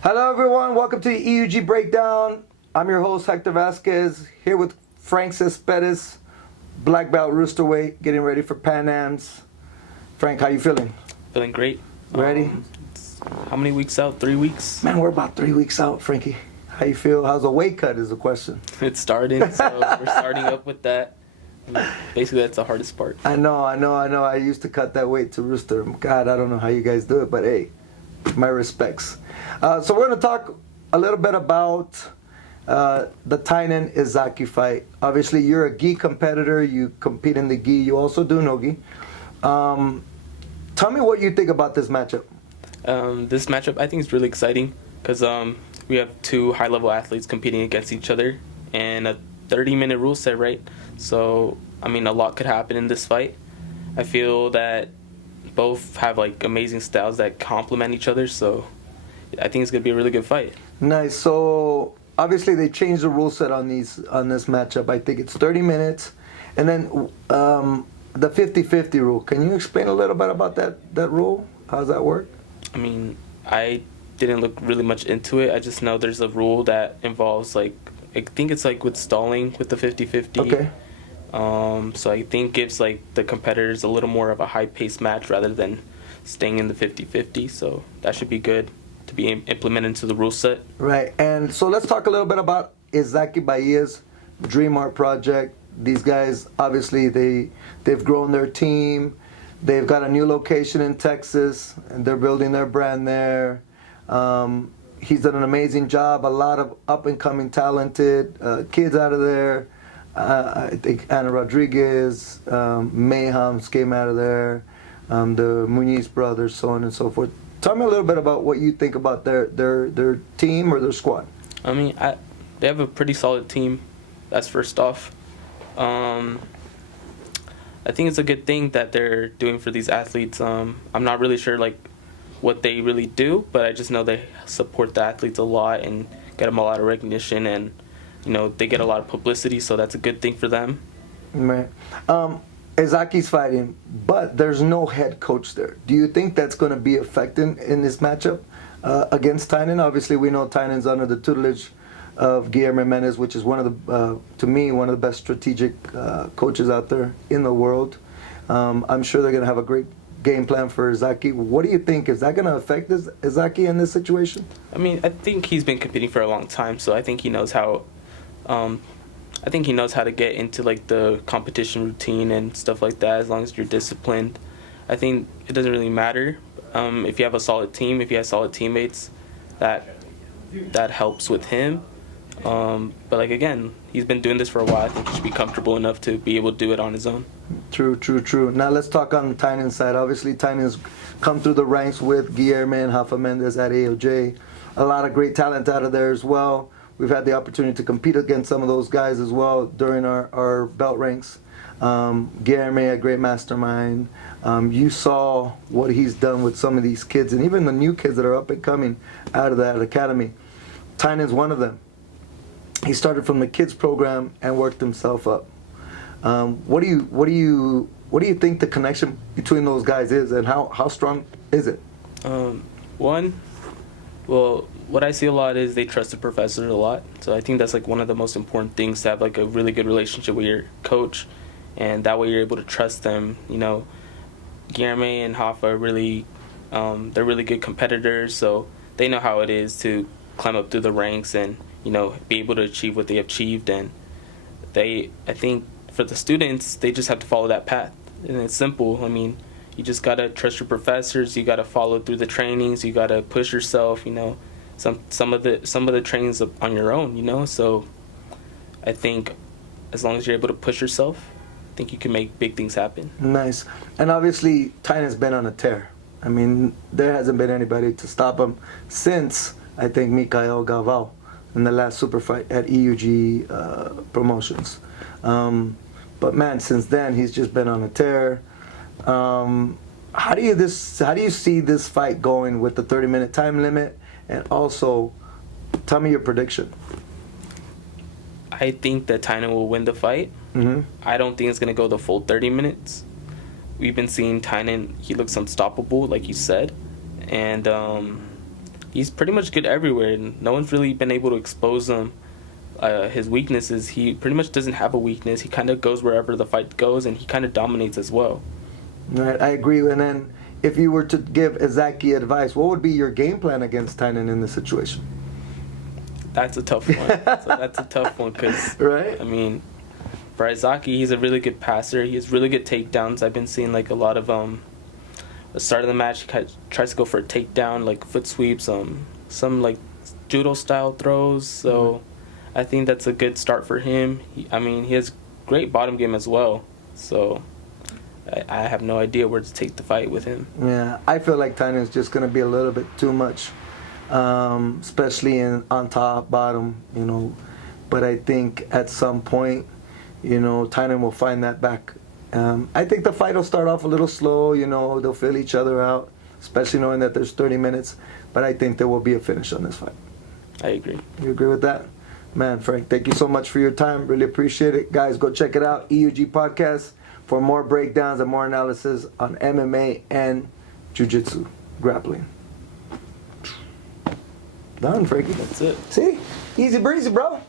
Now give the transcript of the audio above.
Hello, everyone. Welcome to the EUG Breakdown. I'm your host, Hector Vasquez, here with Frank Cepedes, black belt roosterweight, getting ready for Pan Am's. Frank, how you feeling? Feeling great. Ready? How many weeks out? 3 weeks? Man, we're about 3 weeks out, Frankie. How you feel? How's the weight cut is the question. It's starting, so we're starting up with that. Basically, that's the hardest part. I know. I used to cut that weight to rooster. God, I don't know how you guys do it, but hey, my respects. So we're going to talk a little bit about the Tainan Isaque fight. Obviously, you're a gi competitor. You compete in the gi. You also do no gi. Tell me what you think about this matchup. This matchup, I think, is really exciting because we have two high-level athletes competing against each other and a 30-minute rule set, right? So, I mean, a lot could happen in this fight. I feel that both have, like, amazing styles that complement each other, so I think it's going to be a really good fight. Nice. So, obviously, they changed the rule set on this matchup. I think it's 30 minutes. And then the 50-50 rule. Can you explain a little bit about that rule? How does that work? I mean, I didn't look really much into it. I just know there's a rule that involves, like, I think it's like with stalling with the 50-50. Okay. So I think gives like the competitors a little more of a high-paced match rather than staying in the 50-50. So that should be good to be implemented into the rule set. Right. And so let's talk a little bit about Isaque Bahiense Dream Art Project. These guys, obviously, they've grown their team. They've got a new location in Texas, and they're building their brand there. He's done an amazing job. A lot of up-and-coming talented kids out of there. I think Ana Rodriguez, Mayhems came out of there, the Muniz brothers, so on and so forth. Tell me a little bit about what you think about their team or their squad. I mean, they have a pretty solid team. That's first off. I think it's a good thing that they're doing for these athletes. I'm not really sure like what they really do, but I just know they support the athletes a lot and get them a lot of recognition, and you know they get a lot of publicity, so that's a good thing for them. Right. Isaque's fighting, but there's no head coach there. Do you think that's going to be affecting in this matchup against Tainan? Obviously, we know Tainan's under the tutelage of Guillermo Menez, which is one of the, to me, one of the best strategic coaches out there in the world. I'm sure they're going to have a great game plan for Isaque. What do you think? Is that going to affect Isaque in this situation? I mean, I think he's been competing for a long time, so I think he knows how. I think he knows how to get into like the competition routine and stuff like that. As long as you're disciplined, I think it doesn't really matter if you have a solid team. If you have solid teammates, that helps with him. But like again, he's been doing this for a while. I think he should be comfortable enough to be able to do it on his own. True. Now let's talk on Tainan's side. Obviously, Tainan's come through the ranks with Guillermo and Rafa Mendes at EUG. A lot of great talent out of there as well. We've had the opportunity to compete against some of those guys as well during our belt ranks. Guillermo, a great mastermind. You saw what he's done with some of these kids, and even the new kids that are up and coming out of that academy. Tainan's one of them. He started from the kids program and worked himself up. What do you think the connection between those guys is, and how strong is it? What I see a lot is they trust the professors a lot. So I think that's like one of the most important things, to have like a really good relationship with your coach, and that way you're able to trust them. You know, Guillermo and Rafa are really, they're really good competitors, so they know how it is to climb up through the ranks and, you know, be able to achieve what they have achieved. And I think for the students, they just have to follow that path. And it's simple. I mean, you just gotta trust your professors. You gotta follow through the trainings. You gotta push yourself. You know, some of the trainings on your own. You know, so I think as long as you're able to push yourself, I think you can make big things happen. Nice. And obviously, Tainan's been on a tear. I mean, there hasn't been anybody to stop him since, I think, Mikael Galvao in the last super fight at EUG promotions. But man, since then he's just been on a tear. How do you see this fight going with the 30-minute time limit? And also, tell me your prediction. I think that Tainan will win the fight. Mm-hmm. I don't think it's going to go the full 30 minutes. We've been seeing Tainan, he looks unstoppable, like you said. And he's pretty much good everywhere, and no one's really been able to expose him. His weaknesses, he pretty much doesn't have a weakness. He kind of goes wherever the fight goes, and he kind of dominates as well. Right, I agree. And then, if you were to give Isaque advice, what would be your game plan against Tainan in this situation? That's a tough one. That's a tough one because, right? I mean, for Isaque, he's a really good passer. He has really good takedowns. I've been seeing like a lot of the start of the match, he kind of tries to go for a takedown, like foot sweeps, some like judo style throws. So I think that's a good start for him. He has great bottom game as well. So I have no idea where to take the fight with him. Yeah, I feel like Tainan's just gonna be a little bit too much, especially on top, bottom, you know. But I think at some point, you know, Tainan will find that back. I think the fight will start off a little slow, you know, they'll feel each other out, especially knowing that there's 30 minutes, but I think there will be a finish on this fight. I agree. You agree with that? Man, Frank, thank you so much for your time. Really appreciate it. Guys, go check it out, EUG Podcast, for more breakdowns and more analysis on MMA and Jiu-Jitsu, grappling. Done, Frankie. That's it. See? Easy breezy, bro.